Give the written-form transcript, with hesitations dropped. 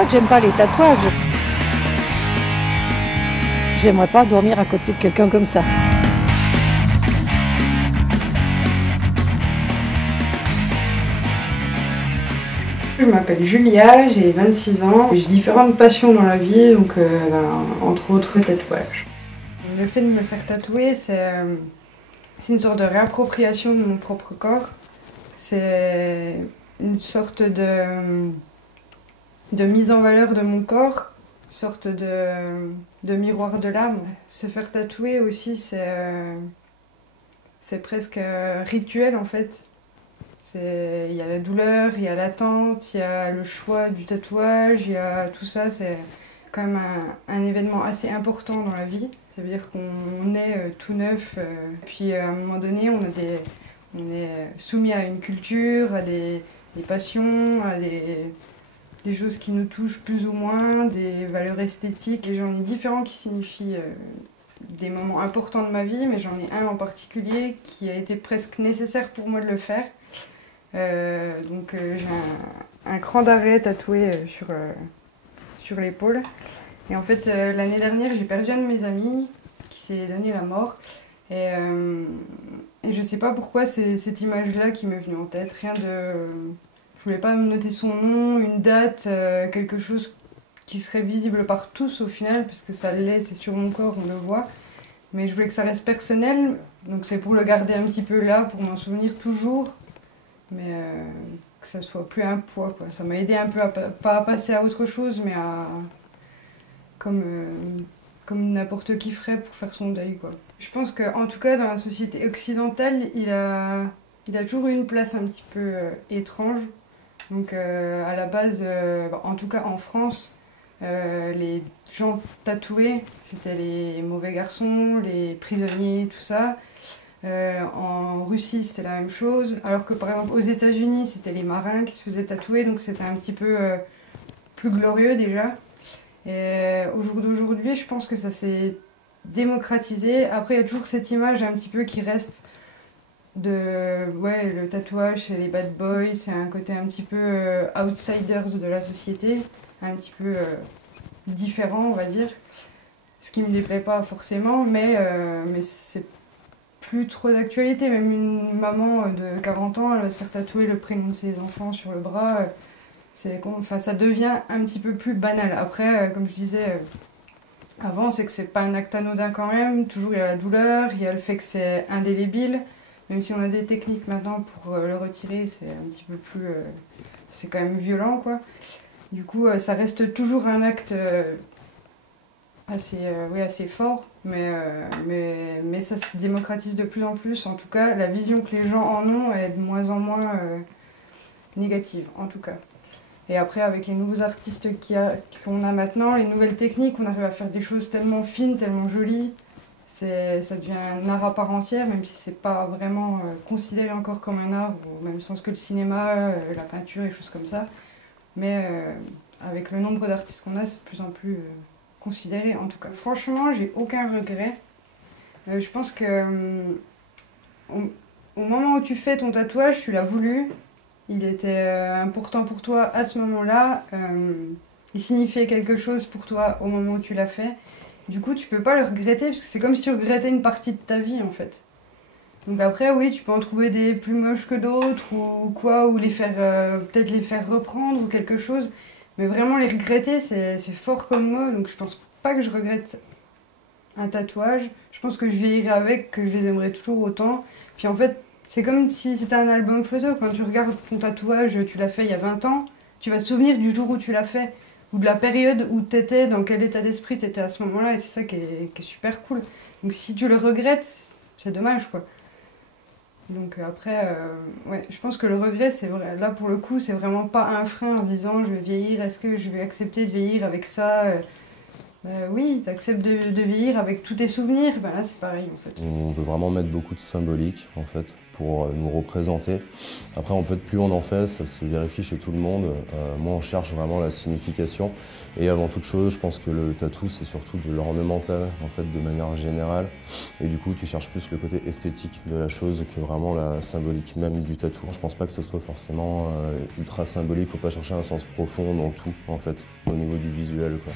pas que j'aime pas les tatouages. J'aimerais pas dormir à côté de quelqu'un comme ça. Je m'appelle Julia, j'ai 26 ans. J'ai différentes passions dans la vie, donc entre autres le tatouage. Le fait de me faire tatouer, c'est une sorte de réappropriation de mon propre corps. C'est une sorte de mise en valeur de mon corps, une sorte de miroir de l'âme. Se faire tatouer aussi, c'est presque rituel en fait. Il y a la douleur, il y a l'attente, il y a le choix du tatouage, il y a tout ça. C'est quand même un événement assez important dans la vie. Ça veut dire qu'on est tout neuf, puis à un moment donné, on est soumis à une culture, à des passions, à des choses qui nous touchent plus ou moins, des valeurs esthétiques. Et j'en ai différents qui signifient des moments importants de ma vie, mais j'en ai un en particulier qui a été presque nécessaire pour moi de le faire. J'ai un cran d'arrêt tatoué sur l'épaule. Et en fait, l'année dernière, j'ai perdu un de mes amis qui s'est donné la mort. Et je sais pas pourquoi c'est cette image-là qui m'est venue en tête. Je voulais pas me noter son nom, une date, quelque chose qui serait visible par tous au final, parce que ça l'est, c'est sur mon corps, on le voit. Mais je voulais que ça reste personnel, donc c'est pour le garder un petit peu là, pour m'en souvenir toujours. Mais que ça soit plus un poids, quoi. Ça m'a aidé un peu pas à passer à autre chose, mais comme n'importe qui ferait pour faire son deuil, quoi. Je pense qu'en tout cas dans la société occidentale, il a toujours eu une place un petit peu étrange. Donc à la base, en tout cas en France, les gens tatoués, c'était les mauvais garçons, les prisonniers, tout ça. En Russie, c'était la même chose. Alors que par exemple aux États-Unis, c'était les marins qui se faisaient tatouer, donc c'était un petit peu plus glorieux déjà. Et au jour d'aujourd'hui, je pense que ça s'est démocratisé. Après, il y a toujours cette image un petit peu qui reste le tatouage, c'est les bad boys, c'est un côté un petit peu outsiders de la société, un petit peu différent, on va dire. Ce qui me déplaît pas forcément, mais c'est plus trop d'actualité. Même une maman de 40 ans, elle va se faire tatouer le prénom de ses enfants sur le bras. Ça devient un petit peu plus banal. Après, comme je disais avant, c'est que c'est pas un acte anodin quand même. Toujours il y a la douleur, il y a le fait que c'est indélébile. Même si on a des techniques maintenant pour le retirer, c'est un petit peu plus... c'est quand même violent, quoi. Du coup, ça reste toujours un acte assez fort, mais ça se démocratise de plus en plus. En tout cas, la vision que les gens en ont est de moins en moins négative, en tout cas. Et après, avec les nouveaux artistes qu'on a maintenant, les nouvelles techniques, on arrive à faire des choses tellement fines, tellement jolies. Ça devient un art à part entière, même si c'est pas vraiment considéré encore comme un art, au même sens que le cinéma, la peinture et choses comme ça. Mais avec le nombre d'artistes qu'on a, c'est de plus en plus considéré, en tout cas. Franchement, j'ai aucun regret. Je pense que au moment où tu fais ton tatouage, tu l'as voulu. Il était important pour toi à ce moment-là. Il signifiait quelque chose pour toi au moment où tu l'as fait. Du coup, tu peux pas le regretter, parce que c'est comme si tu regrettais une partie de ta vie, en fait. Donc après, oui, tu peux en trouver des plus moches que d'autres, ou quoi, ou peut-être les faire reprendre, ou quelque chose. Mais vraiment, les regretter, c'est fort comme mot, donc je pense pas que je regrette un tatouage. Je pense que je vieillirai avec, que je les aimerais toujours autant. Puis en fait, c'est comme si c'était un album photo. Quand tu regardes ton tatouage, tu l'as fait il y a 20 ans, tu vas te souvenir du jour où tu l'as fait, ou de la période où t'étais, dans quel état d'esprit t'étais à ce moment-là, et c'est ça qui est super cool. Donc si tu le regrettes, c'est dommage, quoi. Donc après, ouais, je pense que le regret, c'est vrai. Là, pour le coup, c'est vraiment pas un frein en se disant je vais vieillir, est-ce que je vais accepter de vieillir avec ça Oui, t'acceptes de vieillir avec tous tes souvenirs. Ben là, c'est pareil en fait. On veut vraiment mettre beaucoup de symbolique en fait pour nous représenter. Après en fait plus on en fait, ça se vérifie chez tout le monde. Moi on cherche vraiment la signification et avant toute chose je pense que le tatou c'est surtout de l'ornemental en fait de manière générale et du coup tu cherches plus le côté esthétique de la chose que vraiment la symbolique même du tatou. Je pense pas que ce soit forcément ultra symbolique, faut pas chercher un sens profond dans tout en fait au niveau du visuel quoi.